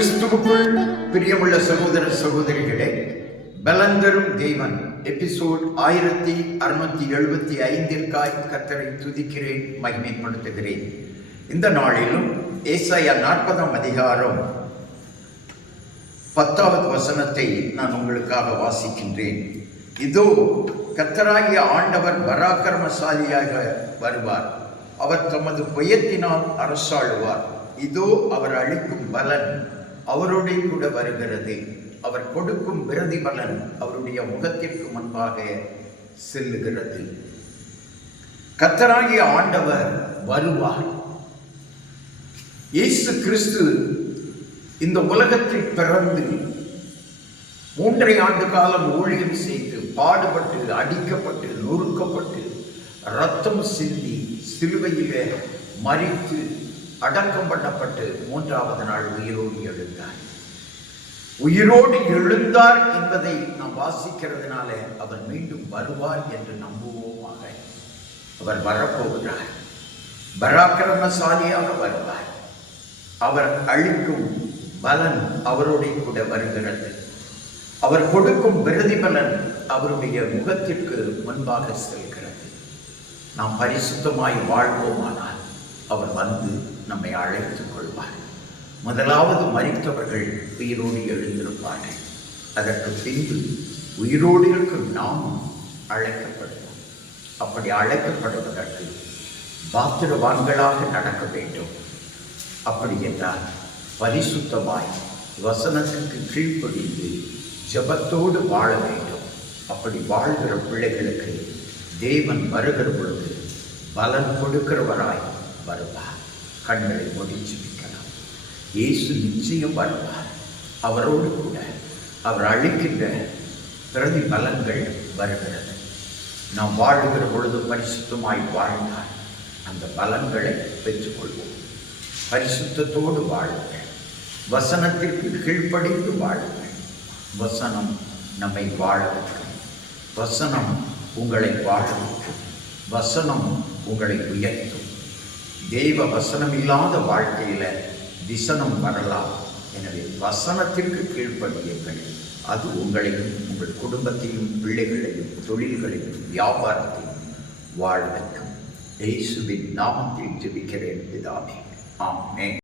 கிறிஸ்துவுக்குள் பிரியமுள்ள சகோதர சகோதரிகளே, பலந்தரும் தேவன் எபிசோட் 1675 கர்த்தரை துதிக்கிறேன், மகிமைப்படுத்துகிறேன். இந்த நாளிலும் ஏசாயா 40 அதிகாரம் 10வது வசனத்தை நான் உங்களுக்காக வாசிக்கின்றேன். இதோ கர்த்தராகிய ஆண்டவர் பராக்கிரமசாலியாக வருவார், அவர் தமது புயத்தினால் அரசாளுவார். இதோ அவர் அளிக்கும் பலன் அவருடைய கூட வருகிறது, அவர் கொடுக்கும் பிரதிபலன் அவருடைய முகத்திற்கு முன்பாக செல்லுகிறது. கர்த்தராகிய ஆண்டவர் வருவார். இயேசு கிறிஸ்து இந்த உலகத்தில் பிறந்து 3.5 ஆண்டு காலம் ஊழியம் செய்து பாடுபட்டு அடிக்கப்பட்டு நொறுக்கப்பட்டு இரத்தம் சிந்தி சிலுவையிலே மரித்து அடக்கம் பண்ணப்பட்டு 3வது நாள் உயிரோடு எழுந்தார். உயிரோடு எழுந்தார் என்பதை நாம் வாசிக்கிறதுனால அவர் மீண்டும் வருவார் என்று நம்புவோமாக. அவர் வரப்போகிறார், பராக்கிரமசாலியாக வருவார். அவர் அளிக்கும் பலன் அவருடைய கூட வருகிறது, அவர் கொடுக்கும் பிரதிபலன் அவருடைய முகத்திற்கு முன்பாக செல்கிறது. நாம் பரிசுத்தமாய் வாழ்வோமானால் அவர் வந்து நம்மை அழைத்துக் கொள்வார். முதலாவது மரித்தவர்கள் உயிரோடு எழுந்திருப்பார்கள், அதற்கு பின்பு உயிரோடு இருக்கும் நாமும் அழைக்கப்படுவோம். அப்படி அழைக்கப்படுவதற்கு பாத்திரவான்களாக நடக்க வேண்டும். அப்படி என்றால் பரிசுத்தமாய் வசனத்திற்கு கீழ்ப்படிந்து ஜபத்தோடு வாழ வேண்டும். அப்படி வாழ்கிற பிள்ளைகளுக்கு தேவன் வருகிற பொழுது பலன் கொடுக்கிறவராய் வருவார். கண்களை முடிச்சு வைக்கலாம். இயேசு நிச்சயம் வருவார். அவரோடு கூட அவர் அளிக்கின்ற பிரதிபலன்கள் வருகிறது. நாம் வாழுகிற பொழுது பரிசுத்தமாய் வாழ்ந்தால் அந்த பலன்களை பெற்றுக்கொள்வோம். பரிசுத்தத்தோடு வாழுங்கள், வசனத்திற்கு கீழ்ப்படிந்து வாழுங்கள். வசனம் நம்மை வாழ வைக்கும், வசனம் உங்களை வாழ வைக்கும், வசனம் உங்களை உயர்த்தும். தெய்வ வசனம் இல்லாத வாழ்க்கையில விசனம் வரலாம். எனவே வசனத்திற்கு கீழ்ப்படியுங்கள். அது உங்களையும் உங்கள் குடும்பத்தையும் பிள்ளைகளையும் தொழில்களையும் வியாபாரத்தையும் வாழ வைக்கும். இயேசுவின் நாமத்தில் ஜெபிக்கிறேன் பிதாவே, ஆமென்.